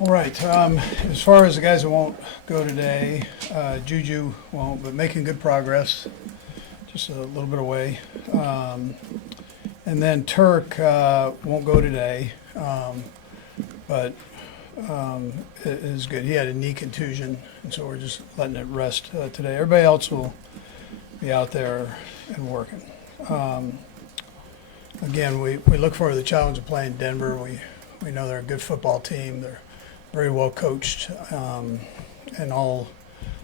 All right, as far as the guys that won't go today, Juju won't, but making good progress, just a little bit away. And then Turk won't go today, but is good. He had a knee contusion, and so we're just letting it rest today. Everybody else will be out there and working. Again, we look forward to the challenge of playing Denver. We know they're a good football team. They're very well coached in all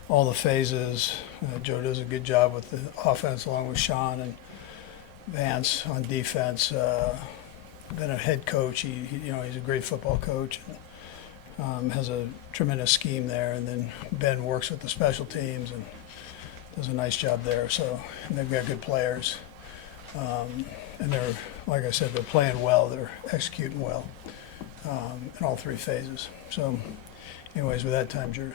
the phases. Joe does a good job with the offense along with Sean and Vance on defense. Been a head coach. He's a great football coach. And, has a tremendous scheme there. And then Ben works with the special teams and does a nice job there. So and they've got good players. And they're, like I said, they're playing well. They're executing well in all three phases. So, anyways, with that, time's yours.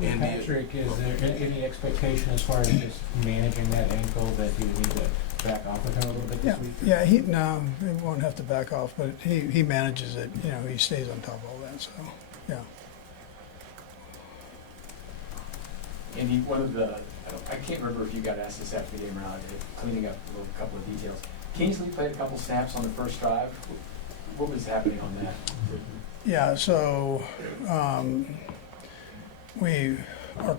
And Patrick, is there any expectation as far as just managing that ankle that you need to back off with him a little bit this week? Yeah, he won't have to back off, but he manages it. He stays on top of all that. So, yeah. Andy, one of the, I can't remember if you got asked this after the game or not, cleaning up a couple of details. Kingsley played a couple snaps on the first drive. What was happening on that? Yeah, so our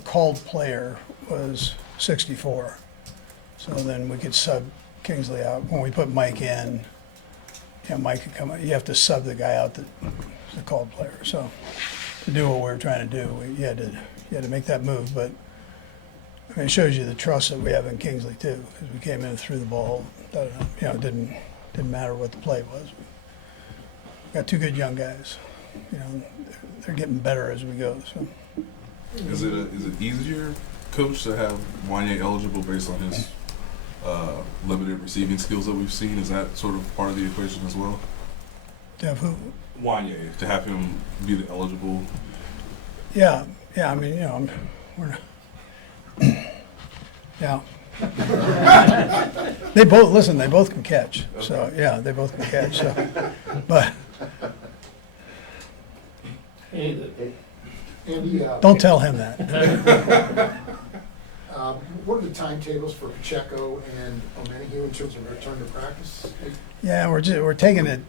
called player was 64. So then we could sub Kingsley out. When we put Mike in, Mike could come out. You have to sub the guy out that's the called player. So to do what we were trying to do, you had to make that move. But I mean, it shows you the trust that we have in Kingsley too, because we came in and threw the ball. It didn't matter what the play was. Got two good young guys. They're getting better as we go. So. Is it easier, Coach, to have Wanye eligible based on his limited receiving skills that we've seen? Is that sort of part of the equation as well? To have who? Wanye, to have him be the eligible. Yeah. I mean, we're not. Yeah. They both can catch. Okay. So yeah, they both can catch. So, but Andy, don't tell him that. What are the timetables for Pacheco and O'Menahue in terms of return to practice? Yeah, we're taking it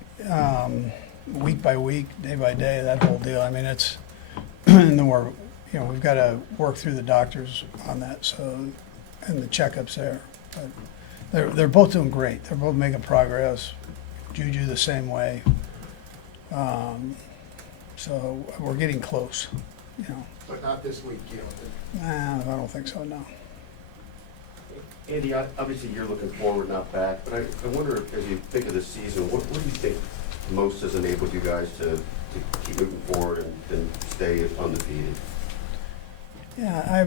week by week, day by day. That whole deal. I mean, it's and then we've got to work through the doctors on that. So and the checkups there. But they're both doing great. They're both making progress. Juju the same way. So we're getting close, But not this week, you don't think? Nah, I don't think so, no. Andy, obviously you're looking forward, not back, but I wonder if, as you think of this season, what do you think most has enabled you guys to keep moving forward and stay undefeated? Yeah,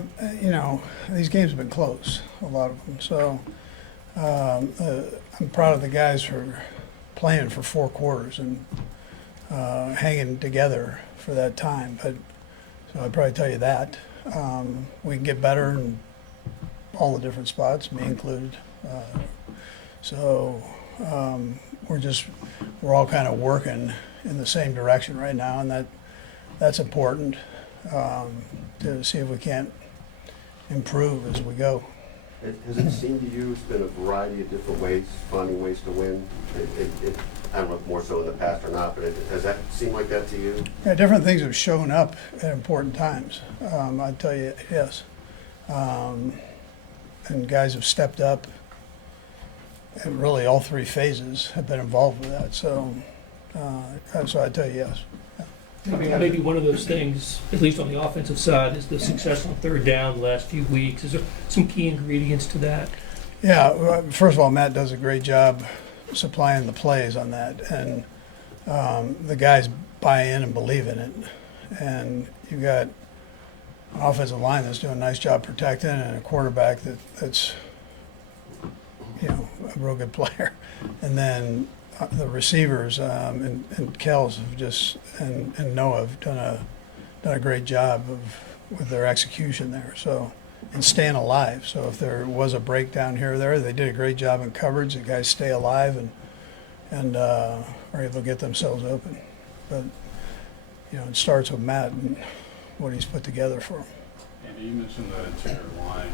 these games have been close, a lot of them. So I'm proud of the guys for playing for 4 quarters and hanging together for that time. But so I'd probably tell you that. We can get better in all the different spots, me included. We're all kind of working in the same direction right now, and that's important. To see if we can't improve as we go. Has it seemed to you it's been a variety of different ways, finding ways to win? I don't know if more so in the past or not, but has that seemed like that to you? Yeah, different things have shown up at important times. I'd tell you, yes. And guys have stepped up, and really all 3 phases have been involved with that. So I'd tell you yes. Maybe one of those things, at least on the offensive side, is the success on 3rd down the last few weeks. Is there some key ingredients to that? Yeah, first of all, Matt does a great job supplying the plays on that, and the guys buy in and believe in it. And you've got an offensive line that's doing a nice job protecting, and a quarterback that's a real good player. And then the receivers and Kels have just and Noah have done a great job with their execution there. So and staying alive. So if there was a breakdown here or there, they did a great job in coverage. The guys stay alive and are able to get themselves open. But it starts with Matt and what he's put together for him. Andy, you mentioned the interior line.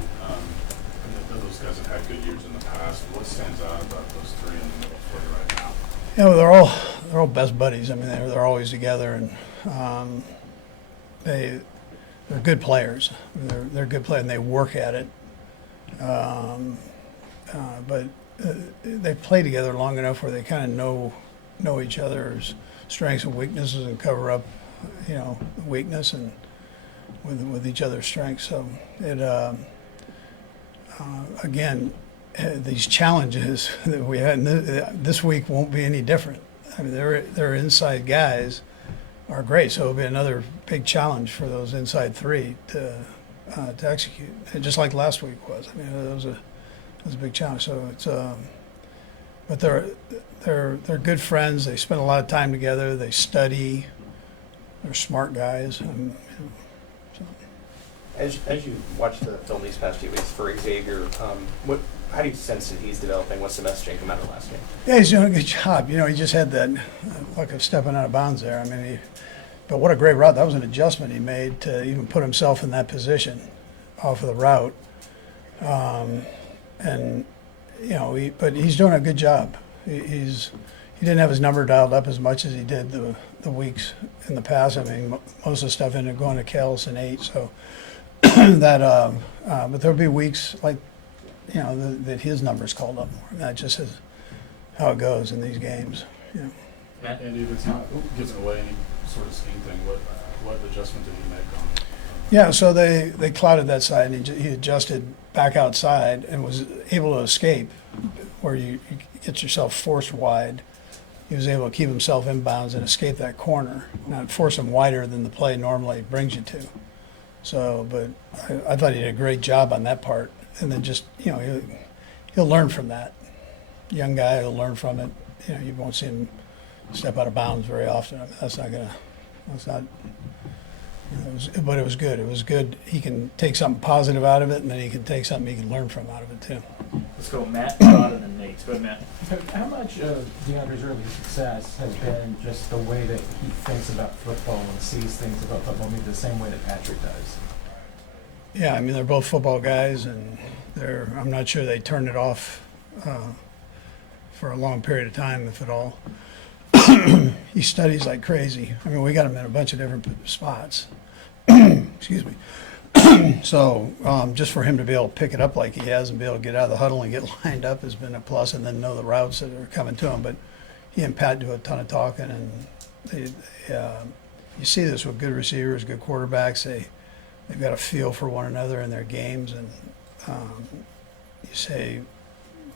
Those guys have had good years in the past. What stands out about those three in the middle for you right now? They're all best buddies. I mean, they're always together, and they're good players. I mean, they're good players, and they work at it. But they play together long enough where they kind of know each other's strengths and weaknesses and cover up, weakness and with each other's strengths. So it again, these challenges that we had this week won't be any different. I mean, their inside guys are great, so it'll be another big challenge for those inside three to execute, and just like last week was. I mean, it was a big challenge. So it's but they're good friends. They spend a lot of time together. They study. They're smart guys. As you watch the film these past few weeks for Xavier, how do you sense that he's developing? What's the messaging come out of the last game? Yeah, he's doing a good job. He just had that luck of stepping out of bounds there. I mean, but what a great route. That was an adjustment he made to even put himself in that position off of the route. But he's doing a good job. He didn't have his number dialed up as much as he did the weeks in the past. I mean, most of the stuff ended up going to Kells and 8, so but there'll be weeks like, that his number's called up more. And that just is how it goes in these games. Andy, if it's not giving away any sort of scheme thing, what adjustment did he make on? Yeah, so they clouded that side, and he adjusted back outside and was able to escape where you get yourself forced wide. He was able to keep himself in bounds and escape that corner, not force him wider than the play normally brings you to. So, but I thought he did a great job on that part. And then just, he'll learn from that. Young guy will learn from it. You won't see him step out of bounds very often. I mean, but it was good. It was good. He can take something positive out of it, and then he can take something he can learn from out of it, too. Let's go Matt, Todd, and then Nate. Go ahead, Matt. How much of DeAndre's early success has been just the way that he thinks about football and sees things about football maybe the same way that Patrick does? Yeah, I mean, they're both football guys, and I'm not sure they turned it off for a long period of time, if at all. He studies like crazy. I mean, we got him in a bunch of different spots. Excuse me. So just for him to be able to pick it up like he has and be able to get out of the huddle and get lined up has been a plus, and then know the routes that are coming to him. But he and Pat do a ton of talking, and you see this with good receivers, good quarterbacks. They've got a feel for one another in their games, and you say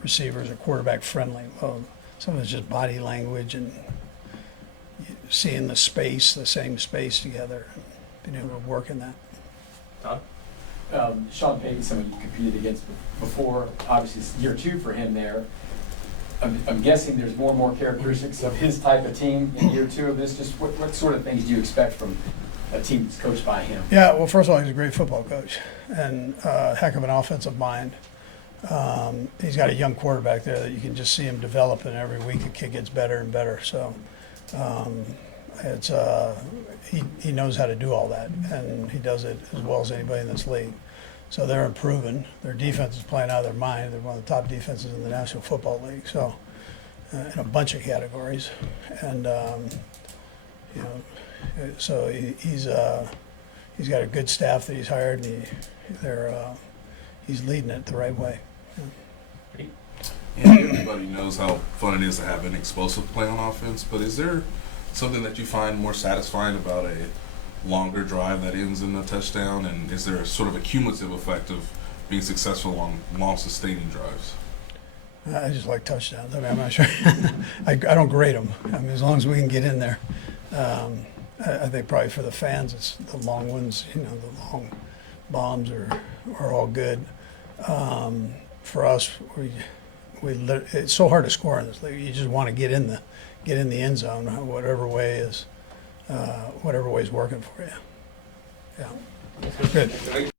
receivers are quarterback friendly. Well, some of it's just body language and seeing the same space together, and being able to work in that. Todd? Sean Payton, someone you competed against before, obviously it's year 2 for him there. I'm guessing there's more and more characteristics of his type of team in year 2 of this. Just what sort of things do you expect from a team that's coached by him? Yeah, well, first of all, he's a great football coach and a heck of an offensive mind. He's got a young quarterback there that you can just see him develop, and every week the kid gets better and better. So he knows how to do all that, and he does it as well as anybody in this league. So they're improving. Their defense is playing out of their mind. They're one of the top defenses in the National Football League. So in a bunch of categories, and so he's got a good staff that he's hired, and he's leading it the right way. And everybody knows how fun it is to have an explosive play on offense, but is there something that you find more satisfying about a longer drive that ends in a touchdown, and is there a sort of a cumulative effect of being successful on long sustaining drives? I just like touchdowns. I mean, I'm not sure. I don't grade them. I mean, as long as we can get in there. I think probably for the fans, it's the long ones, the long bombs are all good. For us, it's so hard to score in this league. You just want to get in the end zone, whatever way is working for you. Yeah, good.